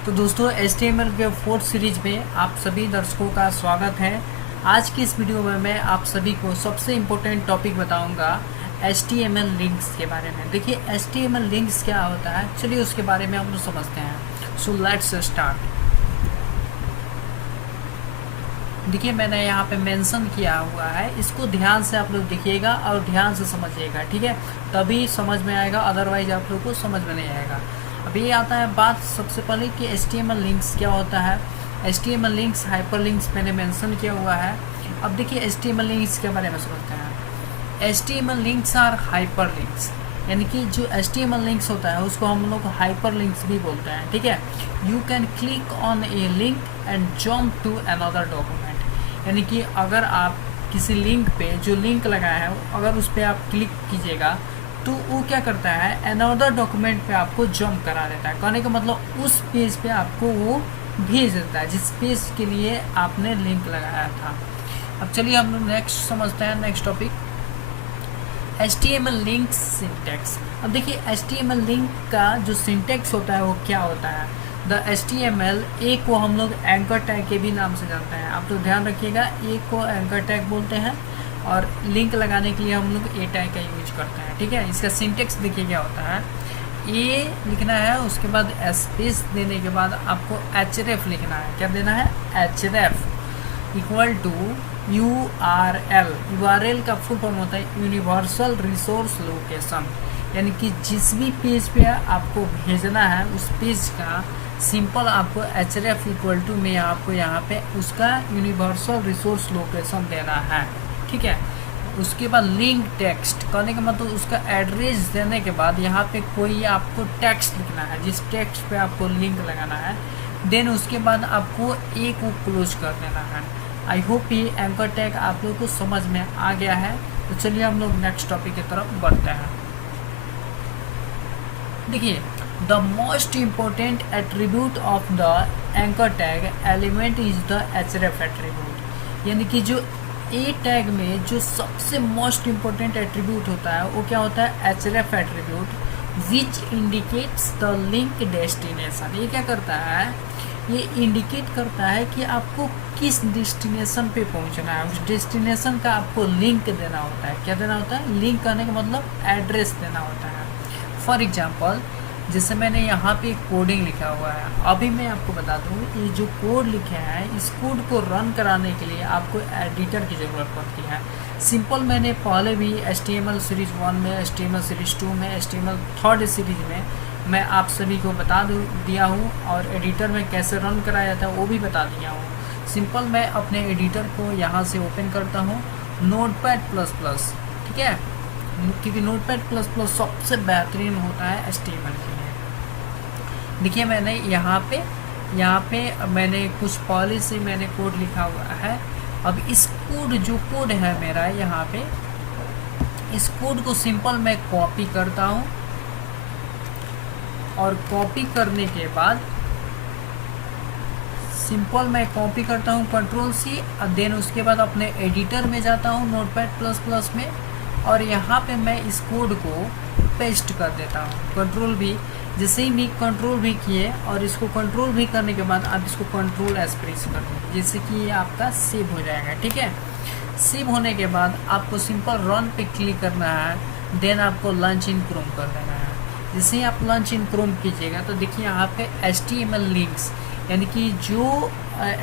तो दोस्तों HTML के फोर्थ सीरीज में आप सभी दर्शकों का स्वागत है। आज की इस वीडियो में मैं आप सभी को सबसे इम्पोर्टेंट टॉपिक बताऊंगा HTML लिंक्स के बारे में। देखिए HTML लिंक्स क्या होता है, चलिए उसके बारे में हम लोग समझते हैं। So let's start. देखिए मैंने यहाँ पे मेंशन किया हुआ है, इसको ध्यान से आप लोग देखिएगा और ध्यान से समझिएगा, ठीक है, तभी समझ में आएगा, अदरवाइज आप लोग को समझ में नहीं आएगा। अभी आता है बात सबसे पहले कि HTML लिंक्स क्या होता है। HTML लिंक्स हाइपर लिंक्स मैंने मेंशन किया हुआ है। अब देखिए HTML लिंक्स के बारे में समझते हैं। HTML links are hyper links, यानी कि जो HTML लिंक्स होता है उसको हम लोग हाइपर लिंक्स भी बोलते हैं, ठीक है। You can click on a link and jump to another document, यानी कि अगर आप किसी लिंक पे जो लिंक लगाया है अगर उस पर आप क्लिक कीजिएगा तो वो क्या करता है, अनदर डॉक्यूमेंट पे आपको जंप करा देता है। कहने का मतलब उस पेज पे आपको वो भेज देता है जिस पेज के लिए आपने लिंक लगाया था। अब चलिए हम लोग नेक्स्ट समझते हैं, next topic HTML link syntax. अब देखिए HTML लिंक का जो सिंटैक्स होता है वो क्या होता है। द HTML एक को हम लोग एंकर टैग के भी नाम से जानते हैं। आप तो ध्यान रखिएगा, एक को एंकर टैग बोलते हैं और लिंक लगाने के लिए हम लोग ए टैग का यूज करते हैं, ठीक है। इसका सिंटेक्स देखिए क्या होता है, ए लिखना है, उसके बाद स्पेस देने के बाद आपको href लिखना है। क्या देना है, href equal to URL। URL का फुल फॉर्म होता है यूनिवर्सल रिसोर्स लोकेशन, यानी कि जिस भी पेज पे आपको भेजना है उस पेज का सिंपल आपको href इक्वल टू में आपको यहाँ पे उसका यूनिवर्सल रिसोर्स लोकेशन देना है, ठीक है। उसके बाद लिंक टेक्स्ट कहने का मतलब उसका एड्रेस देने के बाद यहाँ पे कोई आपको टेक्स्ट लिखना है जिस टेक्स्ट पे आपको लिंक लगाना है। देन उसके बाद आपको ए को क्लोज कर देना है। आई होप ये एंकर टैग आप लोग को समझ में आ गया है। तो चलिए हम लोग नेक्स्ट टॉपिक की तरफ बढ़ते हैं। देखिए the most important attribute of the anchor tag element is the href attribute, यानी कि जो ए टैग में जो सबसे मोस्ट इम्पोर्टेंट एट्रीब्यूट होता है वो क्या होता है, href attribute which indicates the link destination. ये क्या करता है, ये इंडिकेट करता है कि आपको किस डेस्टिनेशन पे पहुंचना है, उस डेस्टिनेशन का आपको लिंक देना होता है। क्या देना होता है, लिंक करने का मतलब एड्रेस देना होता है। फॉर एग्जाम्पल जैसे मैंने यहाँ पे कोडिंग लिखा हुआ है, अभी मैं आपको बता दूँ ये जो कोड लिखे हैं इस कोड को रन कराने के लिए आपको एडिटर की ज़रूरत पड़ती है। सिंपल मैंने पहले भी HTML सीरीज़ 1 में, HTML सीरीज़ 2 में, HTML थर्ड सीरीज़ में मैं आप सभी को बता दिया हूँ और एडिटर में कैसे रन कराया जाता है वो भी बता दिया हूँ। सिंपल मैं अपने एडिटर को यहाँ से ओपन करता हूँ Notepad++, ठीक है, क्योंकि Notepad++ सबसे बेहतरीन होता है HTML के लिए। देखिए मैंने यहाँ पे मैंने कुछ पहले से मैंने कोड लिखा हुआ है। अब इस कोड जो कोड है मेरा यहाँ पे, इस कोड को सिंपल मैं कॉपी करता हूँ और कॉपी करने के बाद सिंपल मैं कॉपी करता हूँ Ctrl+C और देन उसके बाद अपने एडिटर में जाता हूँ Notepad++ में और यहाँ पे मैं इस कोड को पेस्ट कर देता हूँ Ctrl+V। जैसे ही भी Ctrl+V किए और इसको Ctrl+V करने के बाद आप इसको Ctrl+S प्रेस कर दें, जैसे कि ये आपका सेव हो जाएगा, ठीक है। सेव होने के बाद आपको सिंपल रन पे क्लिक करना है, देन आपको लॉन्च इन क्रोम कर देना है। जैसे ही आप लॉन्च इन क्रोम कीजिएगा तो देखिए यहाँ पे HTML लिंक्स, यानी कि जो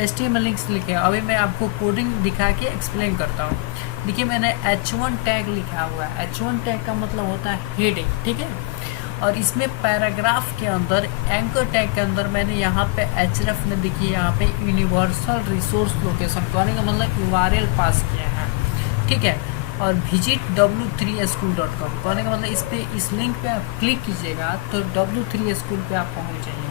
HTML लिंक्स लिखे हैं, अभी मैं आपको कोडिंग दिखा के एक्सप्लेन करता हूँ। देखिए मैंने H1 टैग लिखा हुआ है। H1 टैग का मतलब होता है हेडिंग, ठीक है, और इसमें पैराग्राफ के अंदर एंकर टैग के अंदर मैंने यहाँ पे href में देखिए यहाँ पे यूनिवर्सल रिसोर्स लोकेशन कहने का मतलब URL पास किया है, ठीक है, और विजिट w3school.com कहने का मतलब इस लिंक पे आप क्लिक कीजिएगा तो W3 स्कूल पे आप पहुँच जाइएगा।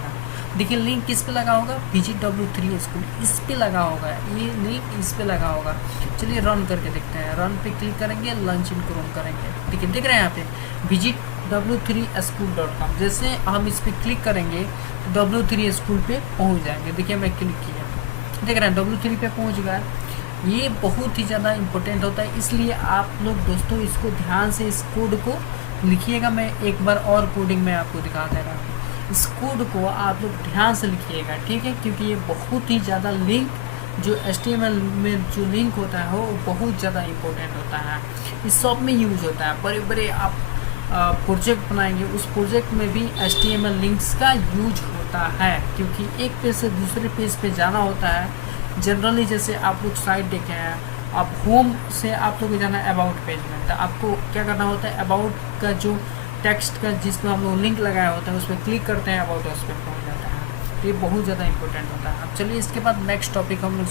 देखिए लिंक किस पे लगा होगा, विजिट W3 स्कूल, इस पे लगा होगा, ये लिंक इस पे लगा होगा। चलिए रन करके देखते हैं। रन पे क्लिक करेंगे, लॉन्च इन क्रोम करेंगे, ठीक है, दिख रहे हैं यहाँ पे विजिट w3school.com। जैसे हम इस पर क्लिक करेंगे तो W3 स्कूल पे पहुँच जाएंगे। देखिए मैं क्लिक किया, देख रहे हैं W3 पे पहुँच गया। ये बहुत ही ज़्यादा इम्पोर्टेंट होता है, इसलिए आप लोग दोस्तों इसको ध्यान से इस कोड को लिखिएगा। मैं एक बार और कोडिंग में आपको दिखा दे रहा हूँ। इस कोड को आप लोग ध्यान से लिखिएगा, ठीक है, क्योंकि ये बहुत ही ज़्यादा लिंक जो HTML में जो लिंक होता है वो बहुत ज़्यादा इम्पोर्टेंट होता है, इस सब में यूज होता है। बड़े बड़े आप प्रोजेक्ट बनाएंगे उस प्रोजेक्ट में भी HTML लिंक्स का यूज होता है, क्योंकि एक पेज से दूसरे पेज पे जाना होता है। जनरली जैसे आप लोग साइट देखे हैं, आप होम से आप लोग को जाना है अबाउट पेज में, तो आपको क्या करना होता है, अबाउट का जो टेक्स्ट का जिस पर हम लोग लिंक लगाया होता है उस पर क्लिक करते हैं, अबाउट उस पर पहुँच जाता है। तो ये बहुत ज़्यादा इंपॉर्टेंट होता है। अब चलिए इसके बाद नेक्स्ट टॉपिक हम लोग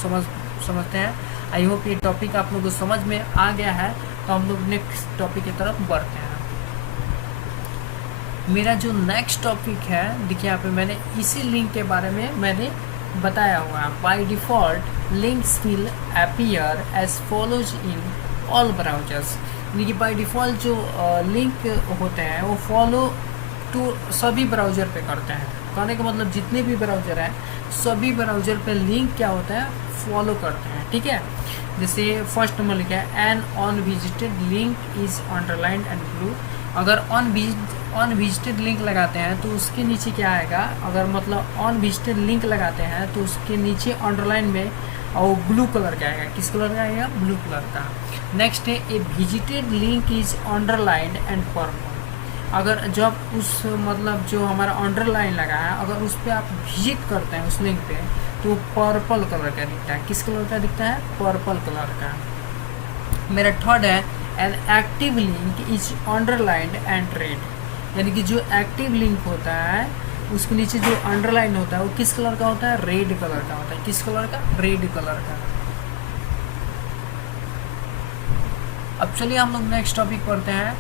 समझते हैं। आई होप ये टॉपिक आप लोग को समझ में आ गया है, तो हम लोग नेक्स्ट टॉपिक की तरफ बढ़ते हैं। मेरा जो नेक्स्ट टॉपिक है, देखिए यहाँ पे मैंने इसी लिंक के बारे में मैंने बताया हुआ है। By default links will appear as follows in all browsers, यानी कि बाय डिफ़ॉल्ट जो लिंक होते हैं वो फॉलो टू सभी ब्राउज़र पे करते हैं। कहने का मतलब जितने भी ब्राउज़र हैं सभी ब्राउज़र पे लिंक क्या होता है, फॉलो करते हैं, ठीक है। जैसे फर्स्ट नंबर लिखा है an unvisited link is underlined and blue. अगर अनविजिटेड लिंक लगाते हैं तो उसके नीचे क्या आएगा, अगर मतलब अनविजिटेड लिंक लगाते हैं तो उसके नीचे अंडरलाइन में और ब्लू कलर का आएगा। किस कलर का आएगा, ब्लू कलर का। नेक्स्ट है a visited link is underlined and purple. अगर जब उस मतलब जो हमारा अंडरलाइन लगा है अगर उस पर आप विजिट करते हैं उस लिंक पे तो पर्पल कलर का दिखता है। किस कलर का दिखता है, पर्पल कलर का। मेरा थर्ड है an active link is underlined and red, यानी कि जो एक्टिव लिंक होता है उसके नीचे जो अंडरलाइन होता है वो किस कलर का होता है, रेड कलर का होता है। किस कलर का, रेड कलर का। अब चलिए हम लोग नेक्स्ट टॉपिक पढ़ते हैं,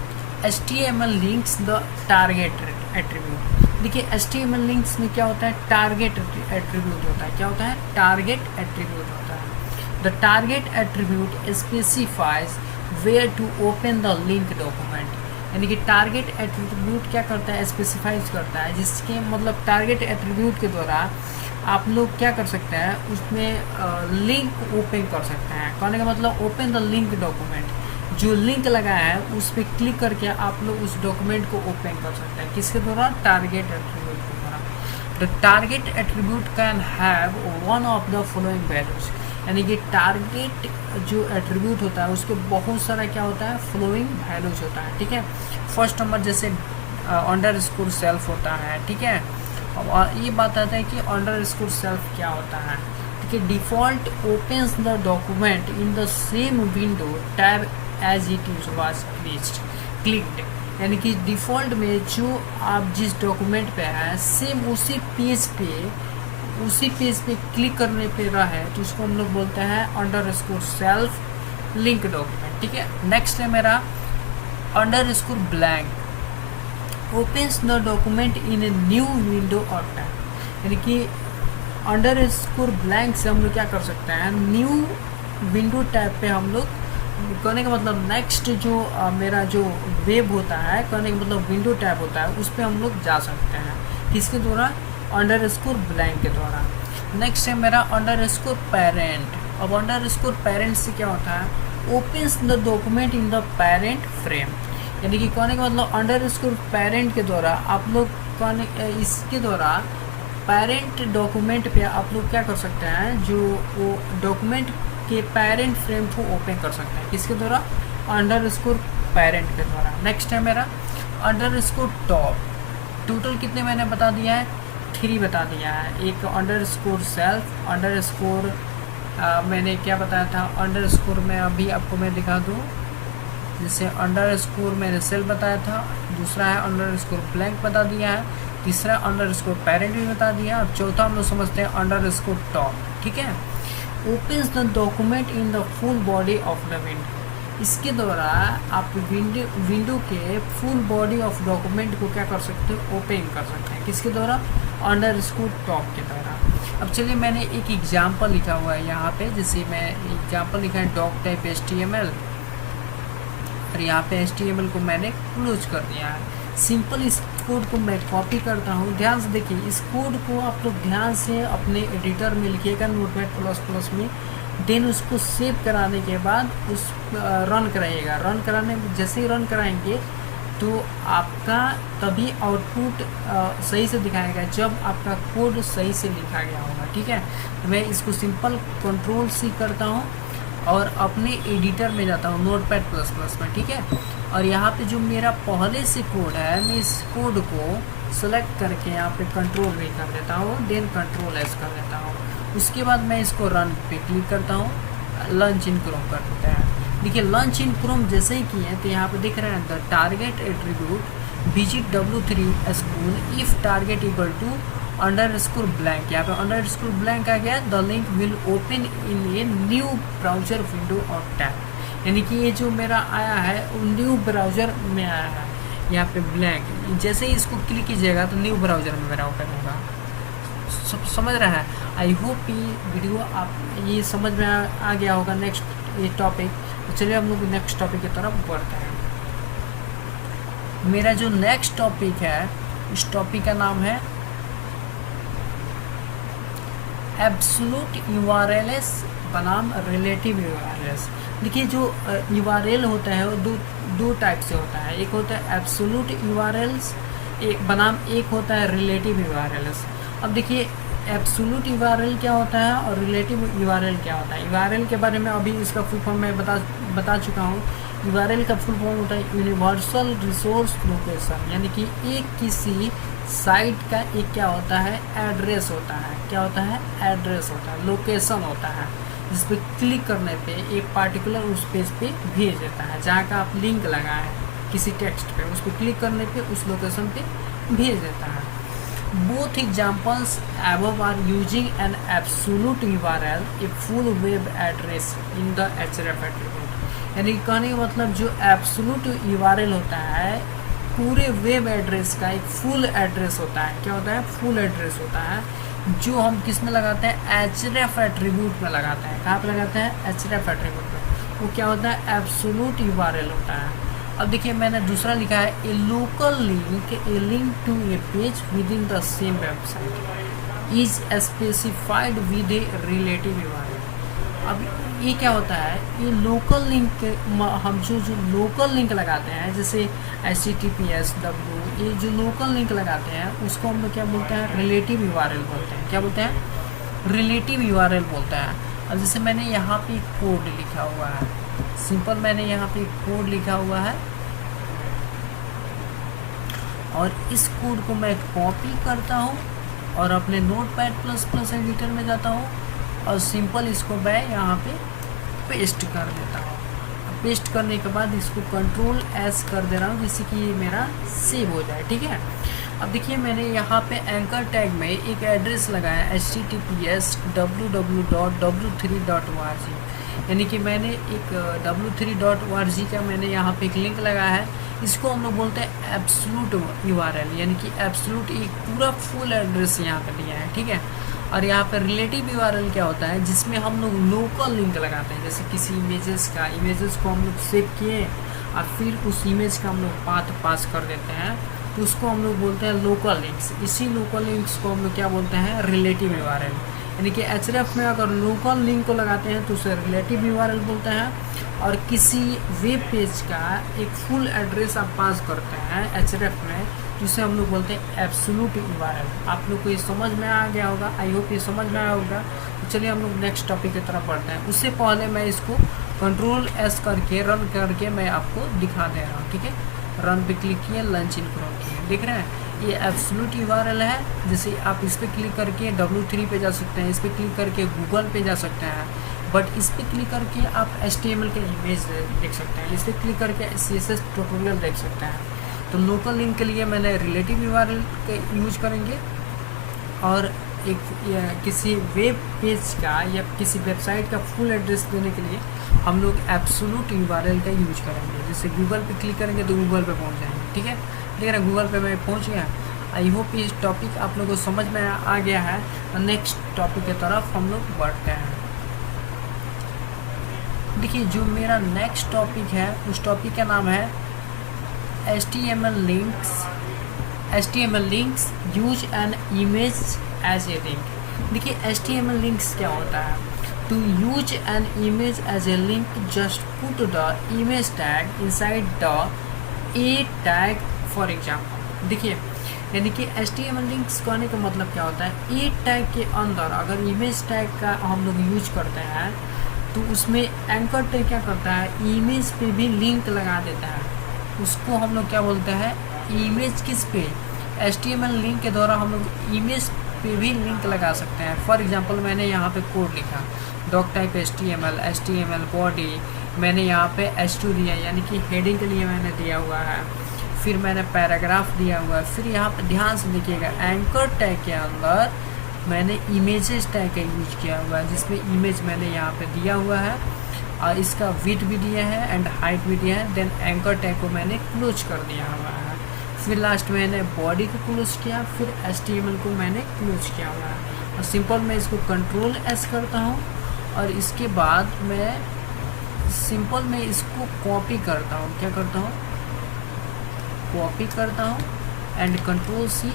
HTML links the target attribute. देखिए HTML लिंक्स में क्या होता है, टारगेट एट्रीब्यूट होता है। क्या होता है, टारगेट एट्रीब्यूट होता है। The target attribute specifies where to open the link document, यानी कि टारगेट एट्रीब्यूट क्या करता है, स्पेसिफाइज करता है, जिसके मतलब टारगेट एट्रीब्यूट के द्वारा आप लोग क्या कर सकते हैं, उसमें लिंक ओपन कर सकते हैं। कहने का मतलब ओपन द लिंक डॉक्यूमेंट, जो लिंक लगा है उस पर क्लिक करके आप लोग उस डॉक्यूमेंट को ओपन कर सकते हैं। किसके द्वारा, टारगेट एट्रीब्यूट के द्वारा। The target attribute can have one of the following values, यानी कि टारगेट जो एट्रीब्यूट होता है उसके बहुत सारा क्या होता है, फॉलोइंग वैल्यूज होता है, ठीक है। फर्स्ट नंबर जैसे अंडरस्कोर सेल्फ होता है, ठीक है। और ये बात आता है कि अंडरस्कोर सेल्फ क्या होता है, ठीक है। Default opens the document in the same window tab as it was clicked, यानी कि डिफ़ॉल्ट में जो आप जिस डॉक्यूमेंट पे है सेम उसी पेज पे क्लिक करने पे रहा है तो उसको हम लोग बोलते हैं अंडरस्कोर सेल्फ लिंक डॉक्यूमेंट, ठीक है। नेक्स्ट है मेरा underscore blank opens the document in a new window और टैब, यानी कि अंडरस्कोर ब्लैंक से हम लोग क्या कर सकते हैं, न्यू विंडो टैब पे हम लोग, कहने का मतलब नेक्स्ट जो मेरा जो वेब होता है, कहने का मतलब विंडो टैब होता है, उस पर हम लोग जा सकते हैं। किसके द्वारा, अंडरस्कोर ब्लैंक के द्वारा। नेक्स्ट है मेरा अंडरस्कोर पेरेंट। अब अंडरस्कोर पेरेंट से क्या होता है, opens the document in the parent frame, यानी कि कहने का मतलब अंडरस्कोर पेरेंट के द्वारा आप लोग इसके द्वारा पेरेंट डॉक्यूमेंट पे आप लोग क्या कर सकते हैं, जो वो डॉक्यूमेंट के पेरेंट फ्रेम को ओपन कर सकते हैं। किसके द्वारा, अंडरस्कोर पेरेंट के द्वारा। नेक्स्ट है मेरा अंडरस्कोर टॉप। टोटल कितने मैंने बता दिया है, 3 बता दिया है। एक अंडरस्कोर सेल्फ, अंडरस्कोर मैंने क्या बताया था, अंडरस्कोर में अभी आपको मैं दिखा दूँ, जैसे अंडरस्कोर मैंने सेल्फ बताया था, दूसरा है अंडरस्कोर ब्लैंक बता दिया है, तीसरा अंडरस्कोर पेरेंट भी बता दिया, और चौथा हम लोग समझते हैं अंडरस्कोर टॉप, ठीक है। Opens the document in the full body of the window, इसके द्वारा आप विंडो के फुल बॉडी ऑफ डॉक्यूमेंट को क्या कर सकते हो, ओपन कर सकते हैं। किसके द्वारा, अंडरस्कोर टॉप के द्वारा। अब चलिए मैंने एक एग्जाम्पल लिखा हुआ है यहाँ पे, जैसे मैं एग्जाम्पल लिखा है डॉक टाइप HTML, और यहाँ पे HTML को मैंने क्लोज कर दिया है। सिंपल इस कोड को मैं कॉपी करता हूँ, ध्यान से देखिए, इस कोड को आप लोग ध्यान से अपने एडिटर में लिखिएगा नोटपैड++ में, देन उसको सेव कराने के बाद उस रन कराइएगा। रन कराने जैसे ही रन कराएंगे तो आपका तभी आउटपुट सही से दिखाएगा जब आपका कोड सही से लिखा गया होगा। ठीक है, तो मैं इसको सिंपल कंट्रोल सी करता हूँ और अपने एडिटर में जाता हूँ नोटपैड प्लस प्लस में। ठीक है, और यहाँ पे जो मेरा पहले से कोड है, मैं इस कोड को सेलेक्ट करके यहाँ पे कंट्रोल भी कर देता हूँ, देन कंट्रोल एस कर देता हूँ। उसके बाद मैं इसको रन पे क्लिक करता हूँ, लॉन्च इन क्रोम कर देता है। देखिए लॉन्च इन क्रोम जैसे ही किए तो यहाँ पे दिख रहा है the target attribute visit W3 school if target equal to underscore blank. यहाँ पे अंडरस्कोर ब्लैंक आ गया, the link will open in a new browser window और टैब। यानी कि ये जो मेरा आया है वो न्यू ब्राउजर में आया है। यहाँ पे ब्लैंक जैसे ही इसको क्लिक कीजिएगा तो न्यू ब्राउजर में मेरा ओपन होगा। सब समझ रहा है? आई होप ये वीडियो आप ये समझ में आ गया होगा। नेक्स्ट ये टॉपिक, तो चलिए हम लोग नेक्स्ट टॉपिक की तरफ बढ़ते हैं। मेरा जो नेक्स्ट टॉपिक है, इस टॉपिक का नाम है एब्सोल्यूट यूआरएलएस बनाम रिलेटिव यूआरएलएस। देखिए जो यूआरएल होता है वो दो टाइप से होता है। एक होता है एब्सोल्यूट यूआरएल्स एक बनाम एक होता है रिलेटिव यूआरएल्स। अब देखिए एब्सोल्यूट यूआरएल क्या होता है और रिलेटिव यूआरएल क्या होता है। यूआरएल के बारे में अभी इसका फुल फॉर्म मैं बता चुका हूँ। यूआरएल का फुल फॉर्म होता है यूनिवर्सल रिसोर्स लोकेशन, यानी कि एक किसी साइट का एक क्या होता है, एड्रेस होता है। क्या होता है? एड्रेस होता है, लोकेशन होता है, जिस पर क्लिक करने पे एक पार्टिकुलर उस पेज पे भेज देता है। जहाँ का आप लिंक लगाए किसी टेक्स्ट पे, उस पर क्लिक करने पे उस लोकेशन पे भेज देता है। Both examples above are using an absolute URL, a full web address in the href attribute। यानी कहने का मतलब जो एब्सोल्यूट URL होता है पूरे वेब एड्रेस का एक फुल एड्रेस होता है। क्या होता है? फुल एड्रेस होता है, जो हम किस में लगाते हैं? href एट्रीब्यूट में लगाते हैं। कहाँ पे लगाते हैं? href एट्रीब्यूट में। वो क्या होता है? एब्सोल्यूट URL होता है। अब देखिए मैंने दूसरा लिखा है a local link, a link to a page within the same website is specified with a relative URL. अब ये क्या होता है? ये लोकल लिंक, हम जो लोकल लिंक लगाते हैं जैसे HTTPS W, ये जो लोकल लिंक लगाते हैं उसको हम लोग क्या बोलते हैं? रिलेटिव यूआरएल बोलते हैं। क्या बोलते हैं? रिलेटिव यूआरएल बोलते हैं। अब जैसे मैंने यहाँ पे कोड लिखा हुआ है, सिंपल मैंने यहाँ पे कोड लिखा हुआ है और इस कोड को मैं कॉपी करता हूँ और अपने नोटपैड प्लस प्लस एडिटर में जाता हूँ और सिंपल इसको मैं यहाँ पे पेस्ट कर देता हूँ। पेस्ट करने के बाद इसको कंट्रोल एस कर दे रहा हूँ जिससे कि ये मेरा सेव हो जाए। ठीक है, अब देखिए मैंने यहाँ पे एंकर टैग में एक एड्रेस लगाया HTTPS www.w3.org, यानी कि मैंने एक w3.org का मैंने यहाँ पे एक लिंक लगाया है। इसको हम लोग बोलते हैं एब्सोल्यूट यूआरएल, यानी कि एब्सोल्यूट एक पूरा फुल एड्रेस यहाँ पे दिया है। ठीक है, और यहाँ पर रिलेटिव यूआरएल क्या होता है? जिसमें हम लोग लोकल लिंक लगाते हैं। जैसे किसी इमेजेस को हम लोग सेव किए और फिर उस इमेज का हम लोग पाथ पास कर देते हैं, तो उसको हम लोग बोलते हैं लोकल लिंक्स। इसी लोकल लिंक्स को हम लोग क्या बोलते हैं? Relative URL. यानी कि href में अगर लोकल लिंक को लगाते हैं तो उसे रिलेटिव यूआरएल बोलते हैं, और किसी वेब पेज का एक फुल एड्रेस आप पास करते हैं href में, जिसे हम लोग बोलते हैं एब्सोल्यूट यूआरएल। आप लोग को ये समझ में आ गया होगा, आई होप ये समझ में आया होगा। तो चलिए हम लोग नेक्स्ट टॉपिक की तरफ बढ़ते हैं। उससे पहले मैं इसको कंट्रोल एस करके रन करके मैं आपको दिखा दे रहा हूँ। ठीक है, रन पे क्लिक किए, लॉन्च इन क्रोम किए, देख रहे हैं ये एब्सोल्यूट यूआरएल है। जैसे आप इस पर क्लिक करके W3 पे जा सकते हैं, इस पर क्लिक करके गूगल पे जा सकते हैं, बट इस पर क्लिक करके आप HTML के इमेज देख सकते हैं, इस पर क्लिक करके CSS ट्यूटोरियल देख सकते हैं। तो लोकल लिंक के लिए मैंने रिलेटिव यूआरएल के यूज करेंगे, और एक किसी वेब पेज का या किसी वेबसाइट का फुल एड्रेस देने के लिए हम लोग एब्सोल्यूट यूआरएल का यूज करेंगे। जैसे गूगल पे क्लिक करेंगे तो गूगल पे पहुंच जाएंगे। ठीक है, देख रहे हैं गूगल पे मैं पहुंच गया। आई होप ये टॉपिक आप लोगों को समझ में आ गया है। नेक्स्ट टॉपिक की तरफ हम लोग बढ़ते हैं। देखिए जो मेरा नेक्स्ट टॉपिक है उस टॉपिक का नाम है HTML links use an image as a link। देखिए HTML links क्या होता है? To use an image as a link, just put the image tag inside the A tag for example. देखिए यानी कि HTML लिंक्स कहने का मतलब क्या होता है, ए टैग के अंदर अगर इमेज टैग का हम लोग यूज करते हैं तो उसमें एंकर टैग क्या करता है, इमेज पे भी लिंक लगा देता है। उसको हम लोग क्या बोलते हैं, इमेज किस पे, HTML लिंक के द्वारा हम लोग इमेज पे भी लिंक लगा सकते हैं। फॉर एग्जांपल मैंने यहाँ पे कोड लिखा डॉक टाइप HTML बॉडी, मैंने यहाँ पे H2 दिया यानी कि हेडिंग के लिए मैंने दिया हुआ है, फिर मैंने पैराग्राफ दिया हुआ है, फिर यहाँ पे ध्यान से देखिएगा एंकर टैग के अंदर मैंने इमेजेस टैग का यूज किया हुआ है, जिसमें इमेज मैंने यहाँ पे दिया हुआ है और इसका विड्थ भी दिया है एंड हाइट भी दिया है। देन एंकर टैग को मैंने क्लोज कर दिया हुआ है, फिर लास्ट में मैंने बॉडी को क्लोज किया, फिर HTML को मैंने क्लोज किया हुआ है। और सिंपल मैं इसको कंट्रोल एस करता हूँ और इसके बाद मैं सिंपल में इसको कॉपी करता हूँ, क्या करता हूँ, कॉपी करता हूँ एंड कंट्रोल C।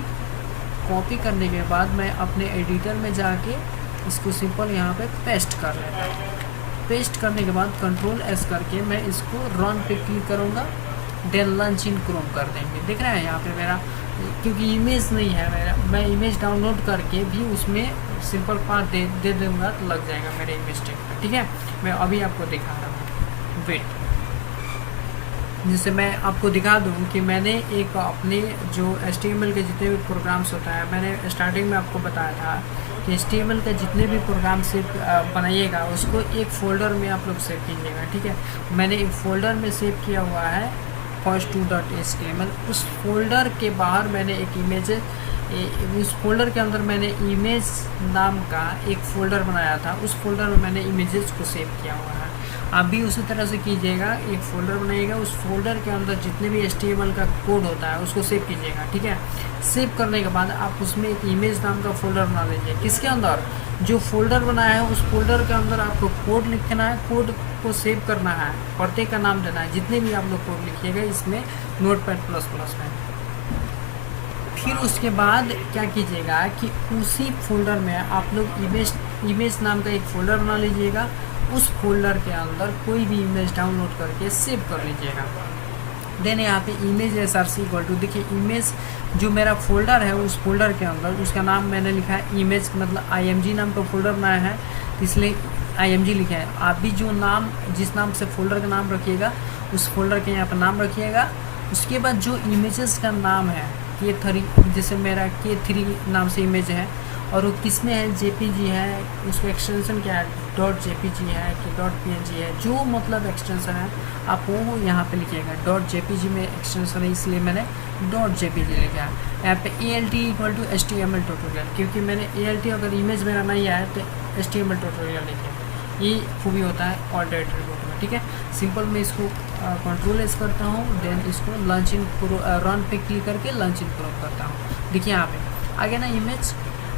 कॉपी करने के बाद मैं अपने एडिटर में जाके इसको सिंपल यहाँ पे पेस्ट कर लेता हूँ। पेस्ट करने के बाद कंट्रोल S करके मैं इसको रन पे क्लिक करूँगा, देन लॉन्च इन क्रोम कर देंगे। देख रहे हैं यहाँ पे मेरा, क्योंकि इमेज नहीं है मेरा, मैं इमेज डाउनलोड करके भी उसमें सिंपल पाथ दे दूँगा तो लग जाएगा मेरे इमेज टैग पर। ठीक है, मैं अभी आपको दिखा रहा हूँ, वेट, जिससे मैं आपको दिखा दूँ कि मैंने एक अपने जो HTML के जितने भी प्रोग्राम्स होता है, मैंने स्टार्टिंग में आपको बताया था कि HTML का जितने भी प्रोग्राम से बनाइएगा उसको एक फ़ोल्डर में आप लोग सेव कीजिएगा। ठीक है, मैंने एक फ़ोल्डर में सेव किया हुआ है first2.html। उस फोल्डर के बाहर मैंने एक इमेज, उस फोल्डर के अंदर मैंने इमेज नाम का एक फ़ोल्डर बनाया था, उस फोल्डर में मैंने इमेजेस को सेव किया हुआ है। आप भी उसी तरह से कीजिएगा, एक फ़ोल्डर बनाइएगा, उस फोल्डर के अंदर जितने भी HTML का कोड होता है उसको सेव कीजिएगा। ठीक है, सेव करने के बाद आप उसमें एक इमेज नाम का फ़ोल्डर बना लीजिए। किसके अंदर, जो फोल्डर बनाया है उस फोल्डर के अंदर आपको कोड लिखना है, कोड को सेव करना है, प्रत्येक का नाम देना है, जितने भी आप लोग कोड लिखिएगा इसमें नोटपैड प्लस में। फिर उसके बाद क्या कीजिएगा कि उसी फोल्डर में आप लोग इमेज नाम का एक फ़ोल्डर बना लीजिएगा, उस फोल्डर के अंदर कोई भी इमेज डाउनलोड करके सेव कर लीजिएगा। देन यहाँ पे इमेज src इक्वल टू, देखिए इमेज जो मेरा फोल्डर है उस फोल्डर के अंदर उसका नाम मैंने लिखा है इमेज, मतलब img नाम का फोल्डर बनाया है इसलिए img लिखा है। आप भी जो नाम, जिस नाम से फोल्डर का नाम रखिएगा उस फोल्डर के यहाँ पर नाम रखिएगा। उसके बाद जो इमेजेस का नाम है K3, जैसे मेरा K3 नाम से इमेज है और वो किस में है, JPG है, उसका एक्सटेंशन क्या है, .jpg है कि .png है, जो मतलब एक्सटेंशन है आप वो यहाँ पे लिखिएगा। .jpg में एक्सटेंशन है इसलिए मैंने .jpg लिखा है। यहाँ पे ALT equal to HTML tutorial, क्योंकि मैंने ALT अगर इमेज मेरा नहीं आया तो HTML ट्यूटोरियल लिखिए, ये खूबी होता है ऑल्ट एट्रीब्यूट में। ठीक है, सिंपल मैं इसको कंट्रोल एस करता हूँ, देन इसको लॉन्च इन रन पे क्लिक करके लॉन्च इन क्रोम करता हूँ। देखिए यहाँ पे आ गया ना इमेज।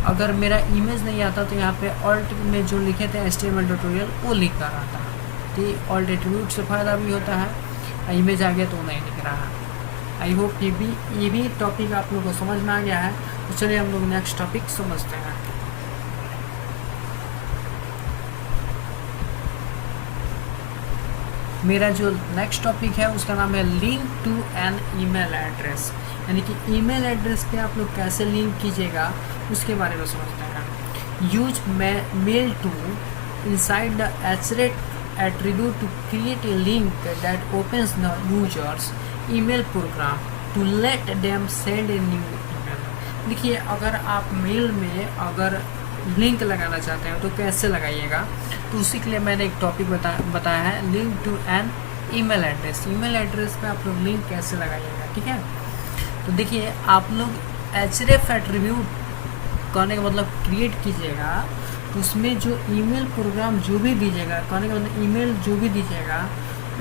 अगर मेरा इमेज नहीं आता तो यहाँ पे ऑल्ट में जो लिखे थे HTML ट्यूटोरियल वो लिख कर आता है, तो ऑल्ट एट्रीब्यूट से फ़ायदा भी होता है। इमेज आ गया तो नहीं लिख रहा है। आई होप ये भी टॉपिक आप लोगों को समझ में आ गया है। तो चलिए हम लोग नेक्स्ट टॉपिक समझते हैं। मेरा जो नेक्स्ट टॉपिक है उसका नाम है link to an email address, यानी कि ईमेल एड्रेस पे आप लोग कैसे लिंक कीजिएगा उसके बारे में समझते हैं। Use mail to inside the href attribute to create a link that opens the user's email program to let them send a new email। देखिए अगर आप मेल में अगर लिंक लगाना चाहते हैं तो कैसे लगाइएगा, तो उसी के लिए मैंने एक टॉपिक बताया है link to an email address. Email address पे आप लोग लिंक कैसे लगाइएगा। ठीक है, तो देखिए आप लोग href एट्रीब्यूट कहने का मतलब क्रिएट कीजिएगा, तो उसमें जो ईमेल प्रोग्राम जो भी दीजिएगा, कहने का मतलब ईमेल जो भी दीजिएगा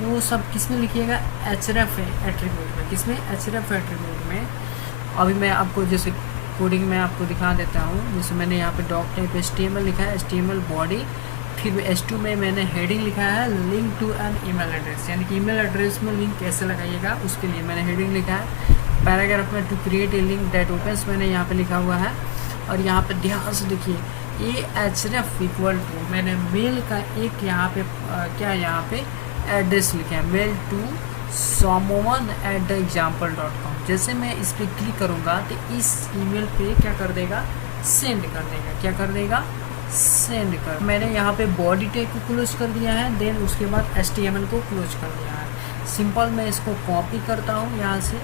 वो सब किस में लिखिएगा, href एट्रीब्यूट में। किस में, href एट्रीब्यूट में। अभी मैं आपको जैसे कोडिंग में आपको दिखा देता हूँ। जैसे मैंने यहाँ पे डॉक टाइप HTML लिखा है, HTML बॉडी, फिर H2 में मैंने हेडिंग लिखा है link to an email address, यानी कि ईमेल एड्रेस में लिंक कैसे लगाइएगा उसके लिए मैंने हेडिंग लिखा है। पैराग्राफ में to create a link that opens मैंने यहाँ पे लिखा हुआ है। और यहाँ पे ध्यान से देखिए ये href इक्वल टू मैंने मेल का एक यहाँ पे क्या यहाँ पे एड्रेस लिखा है, मेल टू somovan@example.com। जैसे मैं इस पर क्लिक करूँगा तो इस ईमेल पे क्या कर देगा, सेंड कर देगा। क्या कर देगा, सेंड कर। मैंने यहाँ पे बॉडी टैग को क्लोज कर दिया है, देन उसके बाद HTML को क्लोज कर दिया है। सिंपल मैं इसको कॉपी करता हूँ यहाँ से,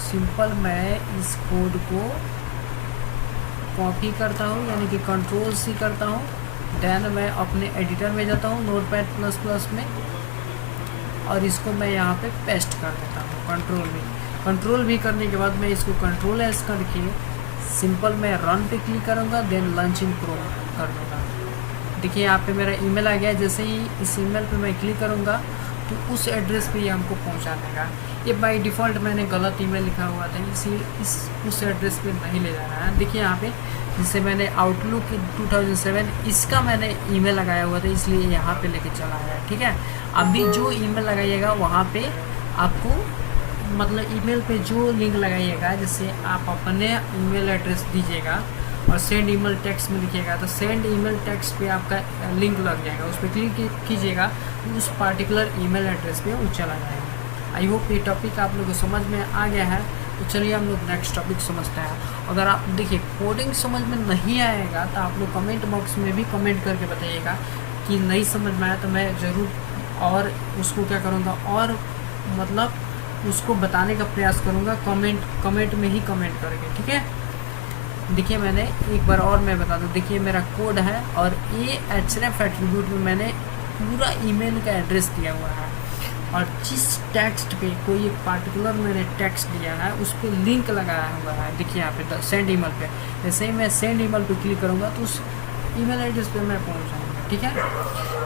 सिंपल मैं इस कोड को कॉपी करता हूँ, यानी कि Ctrl+C करता हूँ। देन मैं अपने एडिटर में जाता हूँ Notepad++ में, और इसको मैं यहाँ पे पेस्ट कर देता हूँ। Ctrl+V करने के बाद मैं इसको Ctrl+S करके सिंपल मैं रन पे क्लिक करूँगा, देन लॉन्च इन क्रोम कर दूँगा। देखिए यहाँ पे मेरा ईमेल आ गया। जैसे ही इस ईमेल पे मैं क्लिक करूँगा तो उस एड्रेस पे ये हमको पहुँचा देगा। ये बाय डिफ़ॉल्ट मैंने गलत ईमेल लिखा हुआ था, इसी उस एड्रेस पे नहीं ले जाना है। देखिए यहाँ पे जिससे मैंने आउटलुक 2007 इसका मैंने ईमेल लगाया हुआ था, इसलिए यहाँ पे लेके चला है। ठीक है, अभी जो ईमेल लगाइएगा वहाँ पे आपको मतलब ईमेल पे जो लिंक लगाइएगा, जैसे आप अपने ईमेल एड्रेस दीजिएगा और सेंड ईमेल टेक्स्ट में लिखिएगा, तो सेंड ईमेल टेक्स्ट पे आपका लिंक लग जाएगा। उस पर क्लिक कीजिएगा तो उस पार्टिकुलर ईमेल एड्रेस पे वो चला जाएगा। आई होप ये टॉपिक आप लोगों को समझ में आ गया है। तो चलिए हम लोग नेक्स्ट टॉपिक समझते हैं। अगर आप देखिए कोडिंग समझ में नहीं आएगा तो आप लोग कमेंट बॉक्स में भी कमेंट करके बताइएगा कि नहीं समझ में आया, तो मैं ज़रूर और उसको क्या करूँगा, और मतलब उसको बताने का प्रयास करूँगा कमेंट में ही कमेंट करके। ठीक है, देखिए मैंने एक बार और मैं बता दूँ, देखिए मेरा कोड है और ये href एट्रीब्यूट में मैंने पूरा ईमेल का एड्रेस दिया हुआ है, और जिस टेक्स्ट पे कोई एक पार्टिकुलर मैंने टेक्स्ट दिया है उस पर लिंक लगाया हुआ है। देखिए यहाँ पे सेंड ईमेल पे, जैसे ही मैं सेंड ईमेल पे क्लिक करूँगा तो उस ईमेल एड्रेस पे मैं पहुँच जाऊँगा। ठीक है,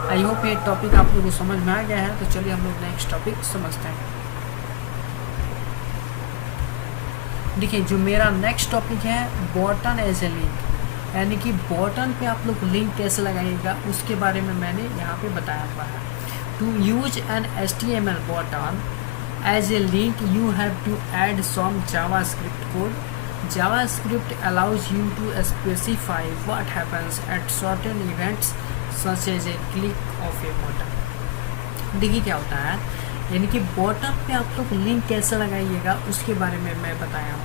आई होप ये टॉपिक आप लोगों को समझ में आ गया है। तो चलिए हम लोग नेक्स्ट टॉपिक समझते हैं। देखिए जो मेरा नेक्स्ट टॉपिक है बटन एज ए लिंक, यानी कि बटन पे आप लोग लिंक कैसे लगाइएगा उसके बारे में मैंने यहाँ पे बताया हुआ है। To use an HTML button as a link you have to add some JavaScript code. JavaScript allows you to specify what happens at certain events such as a click of a button. देखिए क्या होता है, यानी कि button पे आप लोग link कैसे लगाइएगा उसके बारे में मैं बताया हूँ।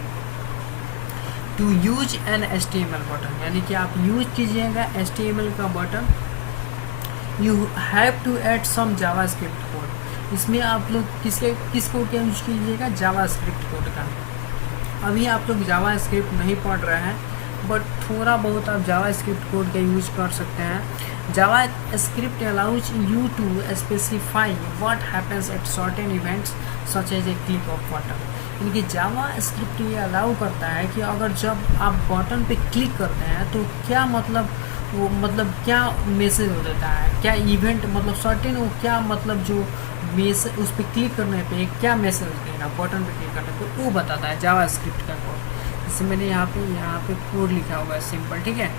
To use an HTML button, यानी कि आप यूज कीजिएगा HTML का button, you have to add some JavaScript code. इसमें आप लोग किस कोड का यूज कीजिएगा, जावास्क्रिप्ट कोड का। अभी आप लोग जावास्क्रिप्ट नहीं पढ़ रहे हैं, बट थोड़ा बहुत आप जावास्क्रिप्ट कोड का यूज कर सकते हैं। JavaScript allows you to specify what happens at certain events such as a click of button। यानी कि JavaScript ये अलाउ करता है कि अगर जब आप बटन पे क्लिक करते हैं तो क्या मतलब वो मतलब क्या मैसेज हो जाता है, क्या इवेंट मतलब सर्टेन वो क्या मतलब जो मैसेज उस पर क्लिक करने पे क्या मैसेज देगा बटन पे क्लिक करने पे, वो बताता है JavaScript का कोड। जैसे मैंने यहाँ पे कोड लिखा हुआ है सिंपल। ठीक है,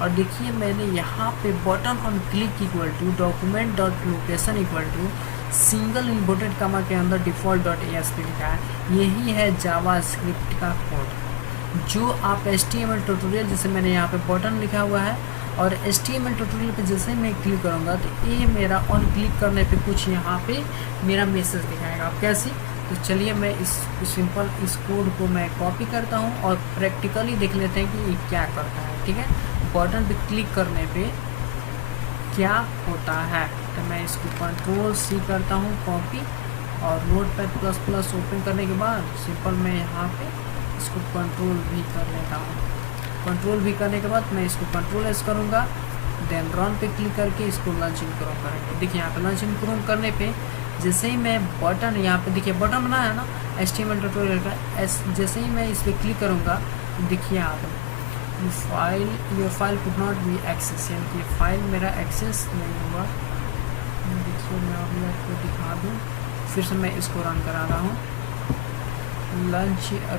और देखिए मैंने यहाँ पे button on click equal to document dot location equal to single inverted comma के अंदर डिफ़ॉल्ट डॉट ASP लिखा है। यही है जावास्क्रिप्ट का कोड जो आप HTML ट्यूटोरियल, जैसे मैंने यहाँ पे बटन लिखा हुआ है और HTML ट्यूटोरियल पे जैसे मैं क्लिक करूँगा तो ये मेरा ऑन क्लिक करने पे कुछ यहाँ पे मेरा मैसेज दिखाएगा। आप कैसे, तो चलिए मैं इस कोड को मैं कॉपी करता हूँ और प्रैक्टिकली देख लेते हैं कि ये क्या करता है। ठीक है, बटन पे क्लिक करने पे क्या होता है, तो मैं इसको Ctrl+C करता हूँ कॉपी, और Notepad++ ओपन करने के बाद सिंपल मैं यहाँ पे इसको Ctrl+V कर लेता हूँ। Ctrl+V करने के बाद मैं इसको Ctrl+S करूँगा, देन रन पे क्लिक करके इसको लॉन्च इन क्रोम करेंगे। देखिए यहाँ पे लॉन्च इन क्रोम करने पे जैसे ही मैं बटन यहाँ पे देखिए बटन बनाया है ना HTML ट्यूटोरियल का, जैसे ही मैं इस पर क्लिक करूँगा देखिए यहाँ पे your file could not be access, यानी कि फाइल मेरा एक्सेस नहीं हुआ। देखिए मैं अभी आपको दिखा दूँ, फिर से मैं इसको रन करा रहा हूँ।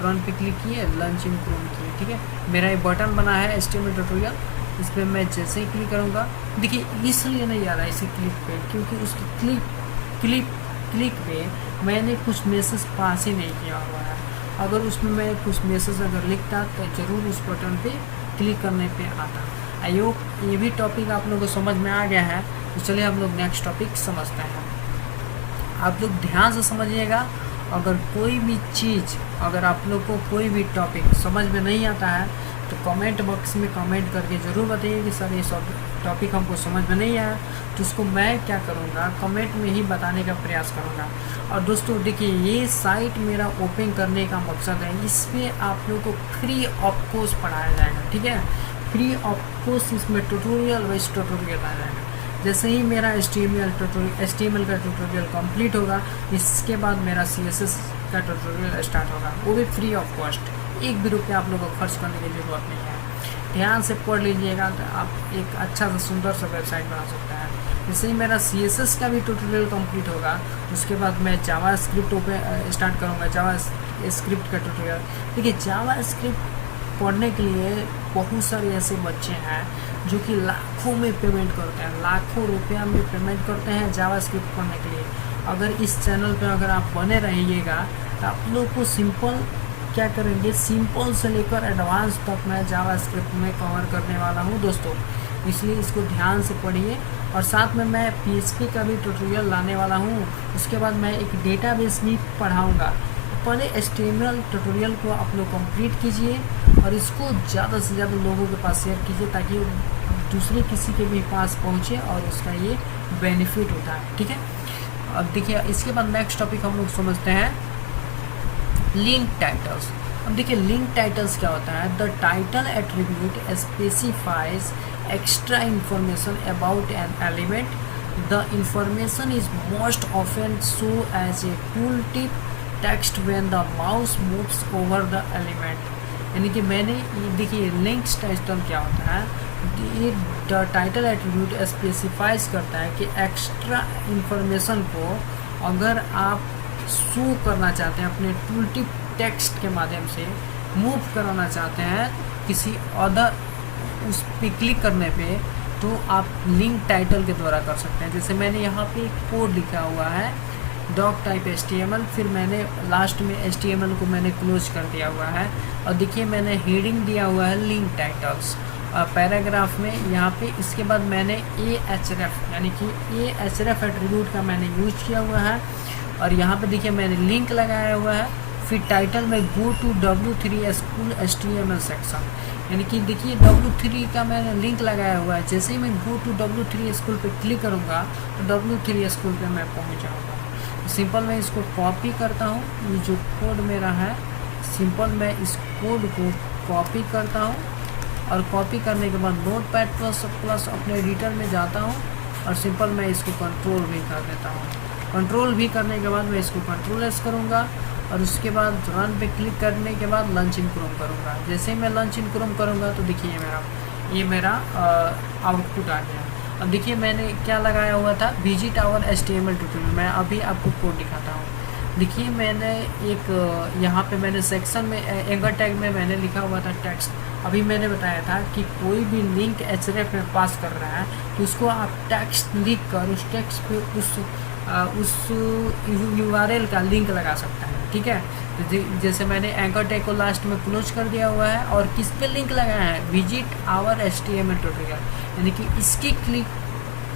रन पे क्लिक किए, लॉन्च इन क्रोम किए। ठीक है, मेरा ये बटन बना है HTML ट्यूटोरियल, इस पर मैं जैसे ही क्लिक करूँगा देखिए इसलिए नहीं आ रहा है इसी क्लिक पे, क्योंकि उसकी क्लिक पे मैंने कुछ मैसेज पास ही नहीं किया हुआ है। अगर उसमें मैं कुछ मैसेज अगर लिखता तो ज़रूर उस बटन पे क्लिक करने पे आता। आई होप ये भी टॉपिक आप लोगों को समझ में आ गया है। तो चलिए हम लोग नेक्स्ट टॉपिक समझते हैं। आप लोग ध्यान से समझिएगा। अगर कोई भी चीज़, अगर आप लोग को कोई भी टॉपिक समझ में नहीं आता है तो कमेंट बॉक्स में कमेंट करके ज़रूर बताइए कि सर ये सब टॉपिक हमको समझ में नहीं आया, तो उसको मैं क्या करूँगा, कमेंट में ही बताने का प्रयास करूँगा। और दोस्तों देखिए, ये साइट मेरा ओपन करने का मकसद है, इसमें आप लोग को फ्री ऑफ कोर्स पढ़ाया जाएगा, ठीक है। फ्री ऑफ कोर्स इसमें ट्यूटोरियल वाइज ट्यूटोरियल आ जाएगा। जैसे ही मेरा HTML का ट्यूटोरियल कंप्लीट होगा, इसके बाद मेरा CSS का ट्यूटोरियल स्टार्ट होगा, वो भी फ्री ऑफ कॉस्ट। एक भी रुपया आप लोगों को खर्च करने की ज़रूरत नहीं है। ध्यान से पढ़ लीजिएगा तो आप एक अच्छा सा सुंदर सा वेबसाइट बना सकते हैं। जैसे ही मेरा CSS का भी ट्यूटोरियल कंप्लीट होगा, उसके बाद मैं जावा स्क्रिप्ट स्टार्ट करूँगा, जावा स्क्रिप्ट का ट्यूटोरियल। देखिए, जावा स्क्रिप्ट पढ़ने के लिए बहुत सारे ऐसे बच्चे हैं जो कि लाखों में पेमेंट करते हैं, लाखों रुपया में पेमेंट करते हैं जावा स्क्रिप्ट पढ़ने के लिए। अगर इस चैनल पर अगर आप बने रहिएगा तो आप लोग को सिंपल क्या करेंगे, सिंपल से लेकर एडवांस तक मैं जावा स्क्रिप्ट में कवर करने वाला हूँ दोस्तों। इसलिए इसको ध्यान से पढ़िए। और साथ में मैं PHP का भी ट्यूटोरियल लाने वाला हूँ। उसके बाद मैं एक डेटाबेस भी पढ़ाऊँगा। पहले HTML ट्यूटोरियल को आप लोग कंप्लीट कीजिए और इसको ज़्यादा से ज़्यादा लोगों के पास शेयर कीजिए, ताकि दूसरे किसी के भी पास पहुँचे और उसका ये बेनिफिट होता है, ठीक है। अब देखिए, इसके बाद नेक्स्ट टॉपिक हम लोग समझते हैं लिंक टाइटल्स। अब देखिए, लिंक टाइटल्स क्या होता है। The title attribute specifies extra information about an element. The information is most often show as a tool tip text when the mouse moves over the element. यानी कि मैंने देखिए, links title क्या होता है, ये द टाइटल एट्रीब्यूट स्पेसिफाइज करता है कि एक्स्ट्रा इंफॉर्मेशन को अगर आप शो करना चाहते हैं, अपने टूल टिप टेक्स्ट के माध्यम से मूव कराना चाहते हैं किसी अदर, उस पर क्लिक करने पे, तो आप लिंक टाइटल के द्वारा कर सकते हैं। जैसे मैंने यहाँ पे एक कोड लिखा हुआ है डॉक टाइप HTML, फिर मैंने लास्ट में HTML को मैंने क्लोज कर दिया हुआ है। और देखिए, मैंने हेडिंग दिया हुआ है लिंक टाइटल्स पैराग्राफ में यहाँ पे। इसके बाद मैंने ahref यानी कि ahref एट्रीब्यूट का मैंने यूज किया हुआ है। और यहाँ पे देखिए, मैंने लिंक लगाया हुआ है। फिर टाइटल में go to W3 school HTML section, यानी कि देखिए W3 का मैंने लिंक लगाया हुआ है। जैसे ही मैं गो टू W3 स्कूल पे क्लिक करूँगा तो W3 स्कूल पे मैं पहुँच जाऊँगा। सिंपल मैं इसको कॉपी करता हूँ, ये जो कोड मेरा है, सिंपल मैं इस कोड को कॉपी करता हूँ। और कॉपी करने के बाद नोटपैड प्लस अपने एडिटर में जाता हूँ और सिंपल मैं इसको कंट्रोल भी कर देता हूँ। कंट्रोल भी करने के बाद मैं इसको कंट्रोल-S करूँगा और उसके बाद रन पे क्लिक करने के बाद लॉन्च इन क्रोम करूँगा। जैसे ही मैं लॉन्च इन क्रोम करूँगा तो देखिए ये मेरा आउटपुट आ गया। अब देखिए, मैंने क्या लगाया हुआ था, विजिट आवर HTML ट्यूटोरियल। मैं अभी आपको कोड दिखाता हूँ। देखिए, मैंने एक यहाँ पे मैंने सेक्शन में एंकर टैग में मैंने लिखा हुआ था टेक्स्ट। अभी मैंने बताया था कि कोई भी लिंक href में पास कर रहा है तो उसको आप टेक्स्ट लिख कर उस टेक्स्ट पे उस URL का लिंक लगा सकता है, ठीक है। तो जैसे मैंने एंकर टैग को लास्ट में क्लोज कर दिया हुआ है और किस पे लिंक लगाया है, विजिट आवर HTML ट्यूटोरियल, यानी कि इसकी क्लिक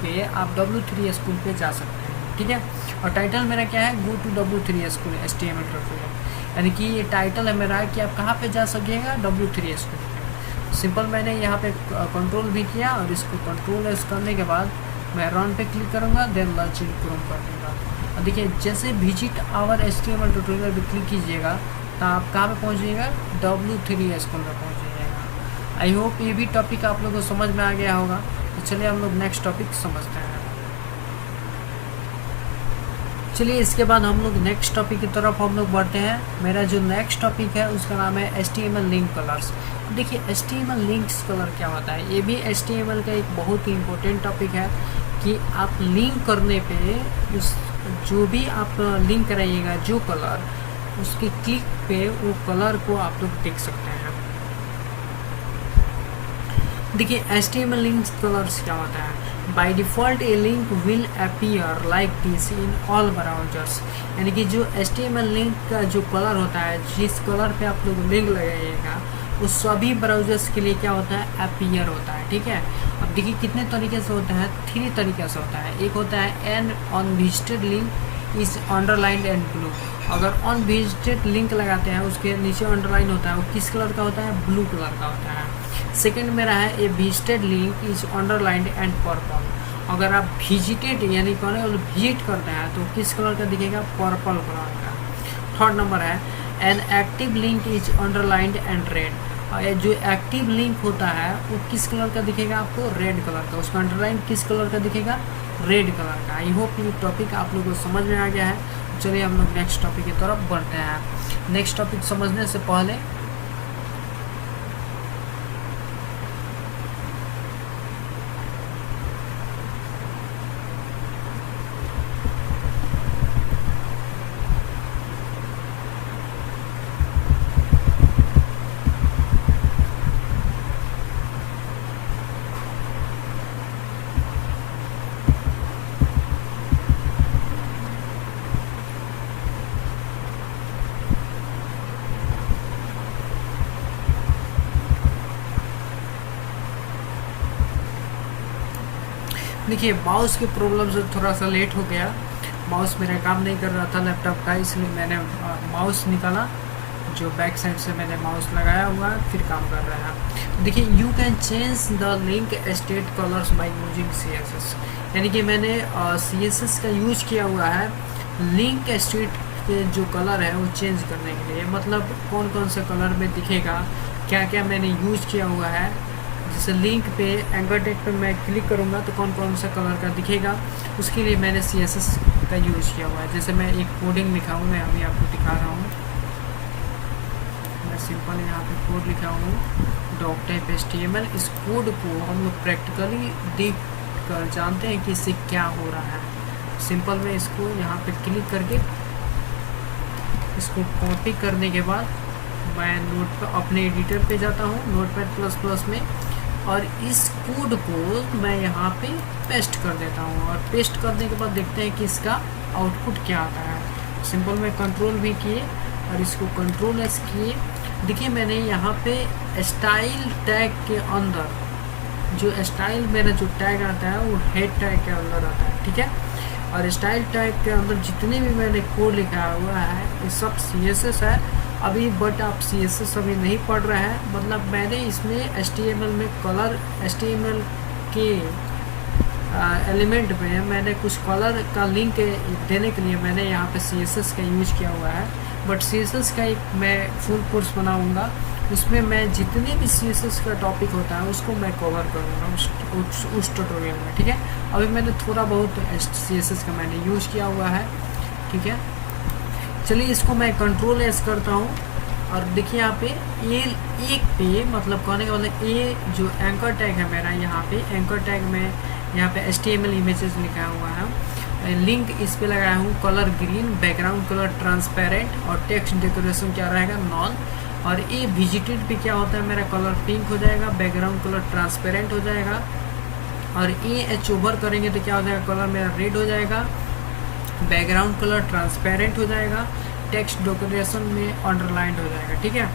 पे आप W3 स्कूल पे जा सकते हैं, ठीक है। और टाइटल मेरा क्या है, go to W3 school HTML tutorial, यानी कि ये टाइटल है मेरा कि आप कहाँ पे जा सकिएगा, W3 स्कूल पे। सिंपल मैंने यहाँ पे कंट्रोल भी किया और इसको कंट्रोल-S करने के बाद मैं रन पे क्लिक करूँगा, देन लॉन्च इन क्रोम कर दूँगा। और देखिए, जैसे विजिट आवर HTML ट्यूटोरियल पे क्लिक कीजिएगा तो आप कहाँ पे पहुँचिएगा, W3 स्कूल पे पहुँच जाइएगा। आई होप ये भी टॉपिक आप लोगों को समझ में आ गया होगा। तो चलिए हम लोग नेक्स्ट टॉपिक समझते हैं। चलिए, इसके बाद हम लोग नेक्स्ट टॉपिक की तरफ हम लोग बढ़ते हैं। मेरा जो नेक्स्ट टॉपिक है उसका नाम है HTML लिंक कलर्स। देखिए, HTML लिंक्स कलर क्या होता है, ये भी HTML का एक बहुत ही इम्पोर्टेंट टॉपिक है कि आप लिंक करने पे उस जो भी आप लिंक कराइएगा जो कलर, उसके क्लिक पे वो कलर को आप लोग देख सकते हैं। देखिए, HTML लिंक्स कलर्स क्या होता है। By default A link will appear like this in all browsers, यानी कि जो HTML लिंक का जो कलर होता है, जिस कलर पे आप लोग लिंक लगाइएगा वो सभी ब्राउज़र्स के लिए क्या होता है, अपीयर होता है, ठीक है। अब देखिए कितने तरीके से होता है, 3 तरीके से होता है। एक होता है an unvisited link, is underlined and blue. अगर अनविजिटेड लिंक लगाते हैं उसके नीचे अंडरलाइन होता है, वो किस कलर का होता है? ब्लू कलर का होता है। सेकंड मेरा है a visited link is underlined and purple. अगर आप विजिटेड यानी कौन है विजिट करते हैं तो किस कलर का दिखेगा? पर्पल कलर का। थर्ड नंबर है an active link is underlined and red. जो एक्टिव लिंक होता है वो किस कलर का दिखेगा आपको? रेड कलर का। उसका अंडरलाइन किस कलर का दिखेगा? रेड कलर का। आई होप ये टॉपिक आप लोगों को समझ में आ गया है। चलिए हम लोग नेक्स्ट टॉपिक की तरफ बढ़ते हैं। नेक्स्ट टॉपिक समझने से पहले देखिए माउस की प्रॉब्लम से थोड़ा सा लेट हो गया। माउस मेरा काम नहीं कर रहा था लैपटॉप का, इसलिए मैंने माउस निकाला, जो बैक साइड से मैंने माउस लगाया हुआ है, फिर काम कर रहा है। देखिए you can change the link state colours bye using CSS। यानी कि मैंने CSS का यूज किया हुआ है लिंक स्टेट के जो कलर है वो चेंज करने के लिए। मतलब कौन कौन से कलर में दिखेगा, क्या क्या मैंने यूज किया हुआ है। जैसे लिंक पे एंकर टैग पे मैं क्लिक करूँगा तो कौन कौन सा कलर का दिखेगा, उसके लिए मैंने CSS का यूज़ किया हुआ है। जैसे मैं एक कोडिंग लिखा हूँ, मैं अभी आपको दिखा रहा हूँ। मैं सिंपल यहाँ पे कोड लिखा हूँ डॉक टाइप HTML। इस कोड को हम लोग प्रैक्टिकली देख कर जानते हैं कि इससे क्या हो रहा है। सिंपल मैं इसको यहाँ पे क्लिक करके इसको कॉपी करने के बाद मैं नोट अपने एडिटर पे जाता हूँ Notepad++ में, और इस कोड को मैं यहाँ पे पेस्ट कर देता हूँ। और पेस्ट करने के बाद देखते हैं कि इसका आउटपुट क्या आता है। सिंपल में कंट्रोल भी किए और इसको कंट्रोल एस किए। देखिए मैंने यहाँ पे स्टाइल टैग के अंदर जो स्टाइल मेरा जो टैग आता है वो हेड टैग के अंदर आता है, ठीक है। और स्टाइल टैग के अंदर जितने भी मैंने कोड लिखा हुआ है ये सब CSS है अभी, बट आप CSS अभी नहीं पढ़ रहे हैं। मतलब मैंने इसमें HTML में कलर HTML के एलिमेंट में मैंने कुछ कलर का लिंक देने के लिए मैंने यहाँ पे CSS का यूज किया हुआ है। बट CSS का एक मैं फुल कोर्स बनाऊँगा, उसमें मैं जितने भी CSS का टॉपिक होता है उसको मैं कवर करूँगा उस ट्यूटोरियल में, ठीक है। अभी मैंने थोड़ा बहुत CSS का मैंने यूज किया हुआ है, ठीक है। चलिए इसको मैं कंट्रोल एस करता हूँ और देखिए यहाँ पे ये एक पे मतलब कहने का मतलब ये जो एंकर टैग है मेरा, यहाँ पे एंकर टैग में यहाँ पे HTML इमेजेस लिखा हुआ है। लिंक इस पे लगाया हूँ colour green, background colour transparent और टेक्स्ट डेकोरेशन क्या रहेगा नॉन। और ये विजिटेड पे क्या होता है मेरा कलर पिंक हो जाएगा, बैकग्राउंड कलर ट्रांसपेरेंट हो जाएगा। और ये एच ओवर करेंगे तो क्या हो जाएगा कलर मेरा रेड हो जाएगा, बैकग्राउंड कलर ट्रांसपेरेंट हो जाएगा, टेक्स्ट डेकोरेशन में अंडरलाइंड हो जाएगा, ठीक है।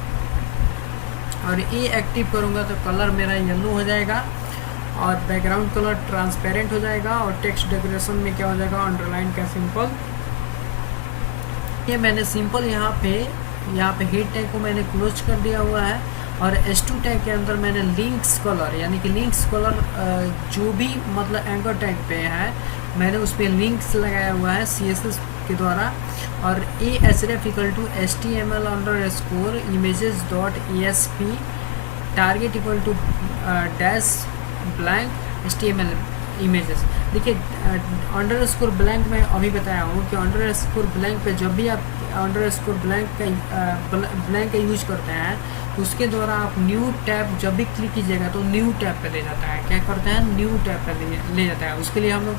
और ये एक्टिव करूँगा तो कलर मेरा येलो हो जाएगा और बैकग्राउंड कलर ट्रांसपेरेंट हो जाएगा और टेक्स्ट डेकोरेशन में क्या हो जाएगा अंडरलाइन का सिंपल। ये मैंने सिंपल यहाँ पे हेड टैग को मैंने क्लोज कर दिया हुआ है। और S2 टैग के अंदर मैंने लिंक्स कलर यानी कि लिंक्स कलर जो भी मतलब एंकर टैग पे है मैंने उस पर लिंक्स लगाया हुआ है CSS के द्वारा। और html_images.asp target equal to dash blank HTML images. देखिए अंडरस्कोर ब्लैंक में अभी बताया हूँ कि अंडरस्कोर ब्लैंक पे जब भी आप अंडरस्कोर ब्लैंक का यूज करते हैं तो उसके द्वारा आप न्यू टैब जब भी क्लिक कीजिएगा तो न्यू टैब पे ले जाता है। क्या करते हैं न्यू टैब पे ले जाता है। उसके लिए हम लोग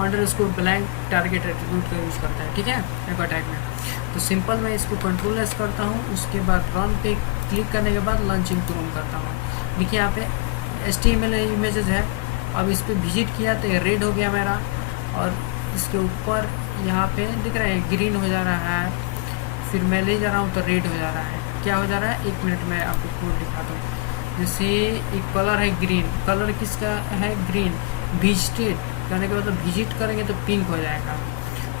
अंडरस्कोर ब्लैंक टारगेट एट्रीब्यूट का यूज़ करते हैं, ठीक है, एंकर टैग में। तो सिंपल मैं इसको कंट्रोल एस करता हूँ, उसके बाद रन पे क्लिक करने के बाद लॉन्चिंग टू रूम करता हूँ। देखिए यहाँ पे HTML इमेजेस है। अब इस पर विजिट किया तो ये रेड हो गया मेरा और इसके ऊपर यहाँ पे दिख रहा है ग्रीन हो जा रहा है, फिर मैं ले जा रहा हूँ तो रेड हो जा रहा है। क्या हो जा रहा है, एक मिनट में आपको कोड दिखाता हूँ। जैसे एक कलर है ग्रीन, कलर किसका है ग्रीन, विजिटेड करने के बाद तो विजिट करेंगे तो पिंक हो जाएगा।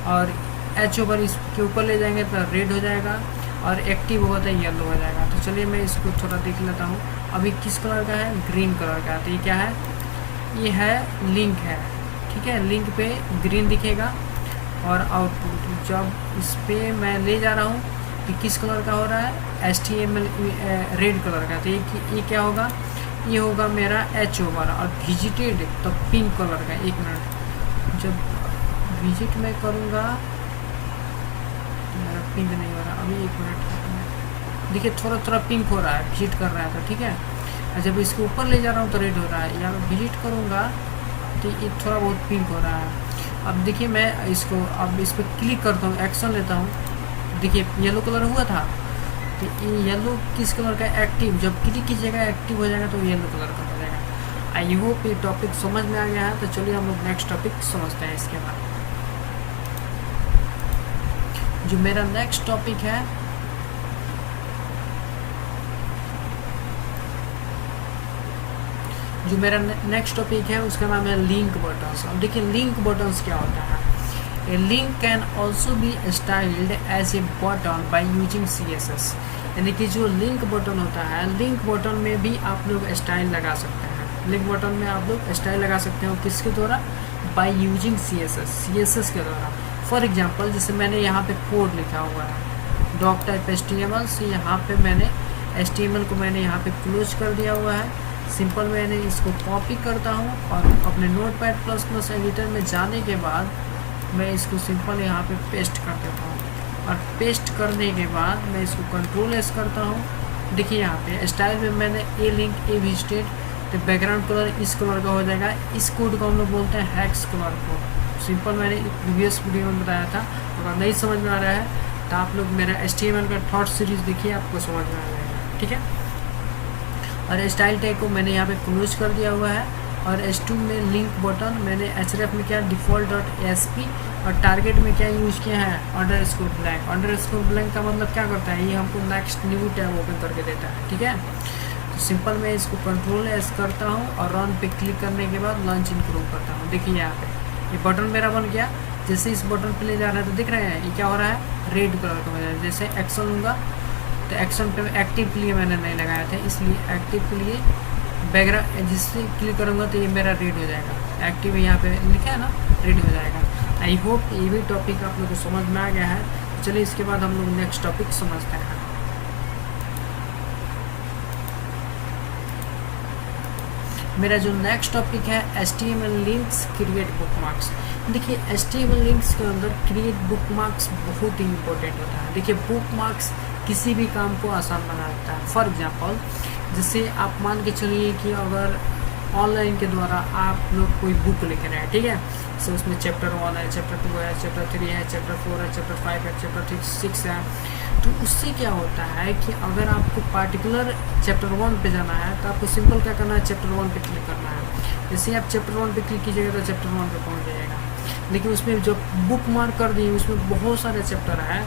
और एच ओवर इसके ऊपर ले जाएंगे तो रेड हो जाएगा, और एक्टिव होगा तो येलो हो जाएगा। तो चलिए मैं इसको थोड़ा देख लेता हूँ। अभी किस कलर का है? ग्रीन कलर का। तो ये क्या है? ये है लिंक है, ठीक है। लिंक पे ग्रीन दिखेगा, और आउटपुट जब इस पर मैं ले जा रहा हूँ तो किस कलर का हो रहा है? HTML रेड कलर का। तो ये क्या होगा? ये होगा मेरा एच ओवर, और विजिटेड तो पिंक कलर का। 1 मिनट, जब विजिट मैं करूँगा मेरा पिंक नहीं हो रहा अभी, 1 मिनट। देखिए थोड़ा थोड़ा पिंक हो रहा है, विजिट कर रहा है तो ठीक है। और जब इसको ऊपर ले जा रहा हूँ तो रेड हो रहा है, या विजिट करूँगा तो ये थोड़ा बहुत पिंक हो रहा है। अब देखिए मैं इसको अब इस पर क्लिक करता हूँ, एक्शन लेता हूँ, देखिए येलो कलर हुआ था। तो ये येलो किस कलर का? एक्टिव। जब क्लिक कीजिएगा एक्टिव हो जाएगा तो येलो कलर का हो जाएगा। आई होप ये टॉपिक समझ में आ गया है। तो चलिए हम लोग नेक्स्ट टॉपिक समझते हैं इसके बाद। जो मेरा नेक्स्ट टॉपिक है उसका नाम है लिंक बटन्स। अब देखिए लिंक बटन्स क्या होता है। A link can also be styled as a button by using CSS। यानी कि जो लिंक बटन होता है, लिंक बटन में भी आप लोग स्टाइल लगा सकते हैं। लिंक बटन में आप लोग स्टाइल लगा सकते हो किसके द्वारा? बाय यूजिंग CSS के द्वारा। फॉर एग्जांपल जैसे मैंने यहाँ पे कोड लिखा हुआ है डॉक टाइप HTML से, यहाँ पे मैंने HTML को मैंने यहाँ पे क्लोज कर दिया हुआ है। सिंपल मैंने इसको कॉपी करता हूँ और अपने Notepad++ एडिटर में जाने के बाद मैं इसको सिंपल यहाँ पे पेस्ट कर देता हूँ, और पेस्ट करने के बाद मैं इसको Ctrl+S करता हूँ। देखिए यहाँ पे स्टाइल में मैंने ए लिंक ए विजिटेड, तो बैकग्राउंड कलर इस कलर का हो जाएगा। इस कोड को हम लोग बोलते हैं हेक्स कलर कोड। सिंपल मैंने प्रीवियस वीडियो में बताया था। अगर नहीं समझ में आ रहा है तो आप लोग मेरा HTML का थॉट सीरीज़ देखिए, आपको समझ में आ जाएगा, ठीक है। और स्टाइल टैग को मैंने यहाँ पे क्लोज कर दिया हुआ है। और H2 में लिंक बटन मैंने href में क्या default.asp, और टारगेट में क्या यूज़ किया है? _blank। _blank का मतलब क्या करता है? ये हमको नेक्स्ट न्यू टैब ओपन करके देता है, ठीक है। तो सिंपल मैं इसको Ctrl+S करता हूँ और रन पे क्लिक करने के बाद लॉन्च इंक्लूड करता हूँ। देखिए यहाँ पे ये बटन मेरा बन गया। जैसे इस बटन पे ले जा रहा है तो दिख रहे हैं ये क्या हो रहा है? रेड कलर का हो जाए। जैसे एक्शन लूँगा तो एक्शन पे एक्टिव के लिए मैंने नहीं लगाया था, इसलिए एक्टिव के लिए बैकग्राउंड जिससे क्लिक करूँगा तो ये मेरा रेड हो जाएगा। एक्टिव यहाँ पे लिखा है ना, रेड हो जाएगा। आई होप ये भी टॉपिक आप लोग को समझ में आ गया है। चलिए इसके बाद हम लोग नेक्स्ट टॉपिक समझते हैं। मेरा जो नेक्स्ट टॉपिक है HTML लिंक्स क्रिएट बुकमार्क्स। देखिए HTML लिंक्स के अंदर क्रिएट बुकमार्क्स बहुत ही इंपॉर्टेंट होता है। देखिए बुकमार्क्स किसी भी काम को आसान बना देता है। फॉर एग्जांपल जैसे आप मान के चलिए कि अगर ऑनलाइन के द्वारा आप लोग कोई बुक लिख रहे हैं, ठीक है। तो उसमें चैप्टर 1 है, चैप्टर 2 है, चैप्टर 3 है, चैप्टर 4 है, चैप्टर 5 है, चैप्टर 6 है। तो उससे क्या होता है कि अगर आपको पार्टिकुलर चैप्टर 1 पे जाना है तो आपको सिंपल क्या करना है? चैप्टर 1 पे क्लिक करना है। जैसे आप चैप्टर 1 पे क्लिक कीजिएगा तो चैप्टर 1 पे पहुंच जाएगा। लेकिन उसमें जो बुक मार्क कर दिए उसमें बहुत सारे चैप्टर है।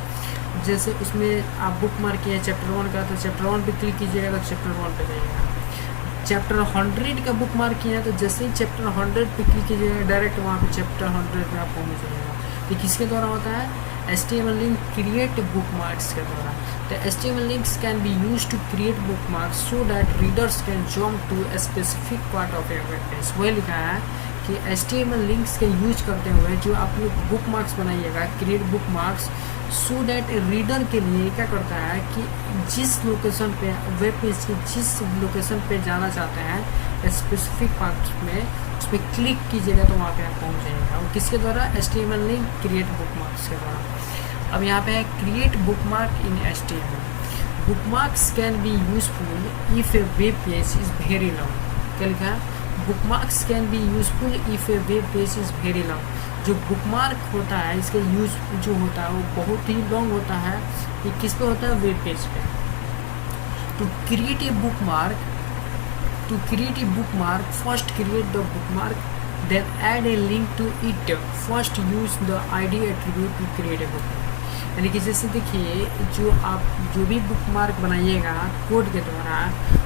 जैसे उसमें आप बुक मार्क किए चैप्टर 1 का, तो चैप्टर 1 पे क्लिक कीजिएगा तो चैप्टर 1 पे जाइएगा। चैप्टर 100 का बुक मार्क किया है तो जैसे ही चैप्टर 100 पे क्लिक कीजिएगा डायरेक्ट वहाँ पे चैप्टर 100 पे आप पहुँच जाइएगा। तो किसके द्वारा होता है? HTML लिंक क्रिएट बुकमार्क्स के द्वारा। तो HTML links can be used to create bookmarks so that readers can jump to a specific part of a web page। वही लिखा है कि HTML links के यूज करते हुए जो आप लोग बुकमार्क्स बनाइएगा, create bookmarks, so that reader के लिए क्या करता है कि जिस लोकेशन पे वेब पेज के जिस लोकेशन पे जाना चाहते हैं स्पेसिफिक पार्ट में, उस पर क्लिक कीजिएगा तो वहाँ पे आप पहुँच जाइएगा। और किसके द्वारा? HTML लिंक क्रिएट बुकमार्क्स के द्वारा। अब यहाँ पे है create bookmark in HTML। Bookmarks can be useful if A web page is very long. क्या लिखा है? Bookmarks can be useful if A web page is very long. जो बुकमार्क होता है इसका यूज जो होता है वो बहुत ही लॉन्ग होता है। ये किस पे होता है? वेब पेज पे। To create a bookmark first create the bookmark, then add a link to it। first use the id attribute to create a bookmark। यानी कि जैसे देखिए जो भी बुकमार्क बनाइएगा कोड के द्वारा,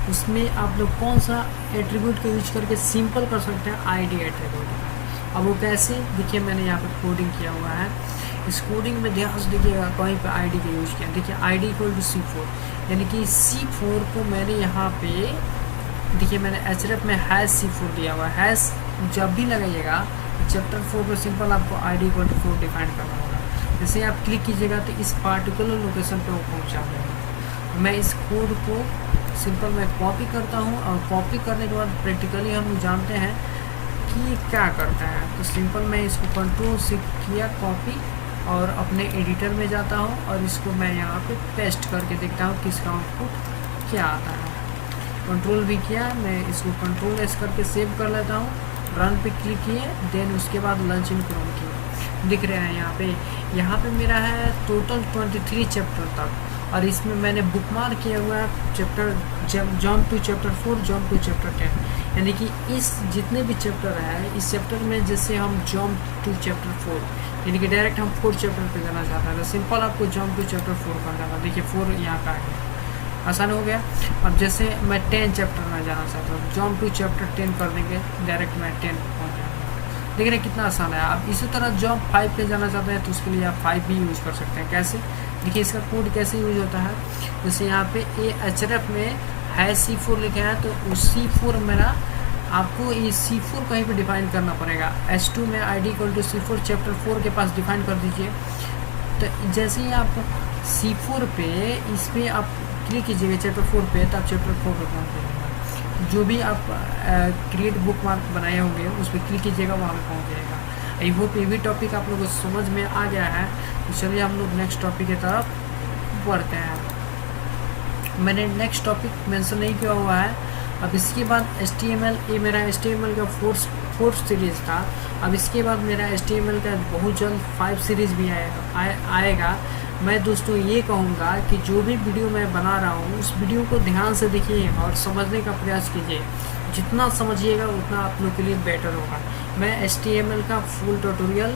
उसमें आप लोग कौन सा एट्रीब्यूट का यूज करके सिंपल कर सकते हैं? id attribute. अब वो कैसे? देखिए मैंने यहाँ पर कोडिंग किया हुआ है। इस कोडिंग में ध्यान से देखिएगा, कहीं पे आईडी का यूज़ किया। देखिए आईडी इक्वल टू C4, यानी कि C4 को मैंने यहाँ पे देखिए मैंने href में #C4 दिया हुआ है। हैश जब भी लगाइएगा चैप्टर 4 में सिंपल आपको आईडी इक्वल टू 4 डिफाइन करना होगा। जैसे आप क्लिक कीजिएगा तो इस पार्टिकुलर लोकेशन पे वो पहुँचा देगा। मैं इस कोड को सिंपल मैं कॉपी करता हूँ, और कॉपी करने के बाद प्रैक्टिकली हम जानते हैं कि क्या करता है। तो सिंपल मैं इसको कंट्रोल से किया कॉपी, और अपने एडिटर में जाता हूँ और इसको मैं यहाँ पे पेस्ट करके देखता हूँ कि इसका आउटपुट क्या आता है। कंट्रोल भी किया, मैं इसको कंट्रोल एस करके सेव कर लेता हूँ। रन पे क्लिक किए, देन उसके बाद लॉन्च इन क्रोम किए। दिख रहे हैं यहाँ पे मेरा है टोटल 23 चैप्टर तक, और इसमें मैंने बुकमार्क किया हुआ है chapter jump to chapter 4, jump to chapter 10, यानी कि इस जितने भी चैप्टर है इस चैप्टर में जैसे हम जंप टू चैप्टर 4, यानी कि डायरेक्ट हम 4 चैप्टर पे जाना चाहते हैं तो सिंपल आपको जंप टू चैप्टर 4 कर जाना। देखिए 4 यहाँ का है, आसान हो गया। अब जैसे मैं 10 चैप्टर में जाना चाहता हूँ, जंप टू चैप्टर 10 कर देंगे, डायरेक्ट मैं 10 पहुँच जाऊँगा। देख रहे कितना आसान है। आप इसी तरह जंप 5 पे जाना चाहते हैं तो उसके लिए आप 5 भी यूज़ कर सकते हैं। कैसे, देखिए इसका कोड कैसे यूज होता है। जैसे यहाँ पे href में #C4 लिखे हैं, तो उस C4 मेरा आपको ये C4 कहीं पे डिफाइन करना पड़ेगा। S2 में ID equal to C4 chapter 4 के पास डिफाइन कर दीजिए। तो जैसे ही आप C4 पे इस पर आप क्लिक कीजिएगा चैप्टर 4 पे, तब चैप्टर 4 पे पहुँच जाएगा। जो भी आप क्रिएट बुक मार्क बनाए होंगे उस पर क्लिक कीजिएगा, वहाँ पे पहुँच जाएगा। आई होप ये भी टॉपिक आप लोगों को समझ में आ गया है। तो चलिए हम लोग नेक्स्ट टॉपिक की तरफ बढ़ते हैं। मैंने नेक्स्ट टॉपिक मेंशन नहीं किया हुआ है। अब इसके बाद HTML, ये मेरा HTML का फोर्थ सीरीज़ था। अब इसके बाद मेरा HTML का बहुत जल्द 5 सीरीज़ भी आएगा। मैं दोस्तों ये कहूँगा कि जो भी वीडियो मैं बना रहा हूँ उस वीडियो को ध्यान से देखिए और समझने का प्रयास कीजिए। जितना समझिएगा उतना आप लोग के लिए बेटर होगा। मैं HTML का फुल ट्यूटोरियल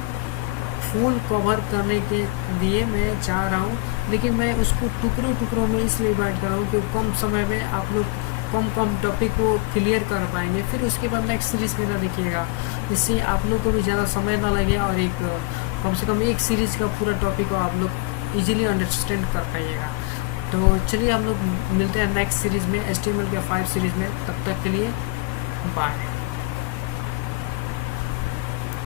फुल कवर करने के लिए मैं चाह रहा हूँ, लेकिन मैं उसको टुकड़ों में इसलिए डिवाइड कर रहा हूँ कि कम समय में आप लोग कम टॉपिक को क्लियर कर पाएंगे। फिर उसके बाद नेक्स्ट सीरीज़ मेरा देखिएगा, जिससे आप लोग को भी ज़्यादा समय ना लगे और एक कम से कम एक सीरीज़ का पूरा टॉपिक को आप लोग इजीली अंडरस्टैंड कर पाइएगा। तो चलिए हम लोग मिलते हैं नेक्स्ट सीरीज़ में, HTML के 5 सीरीज़ में। तब तक के लिए बाय।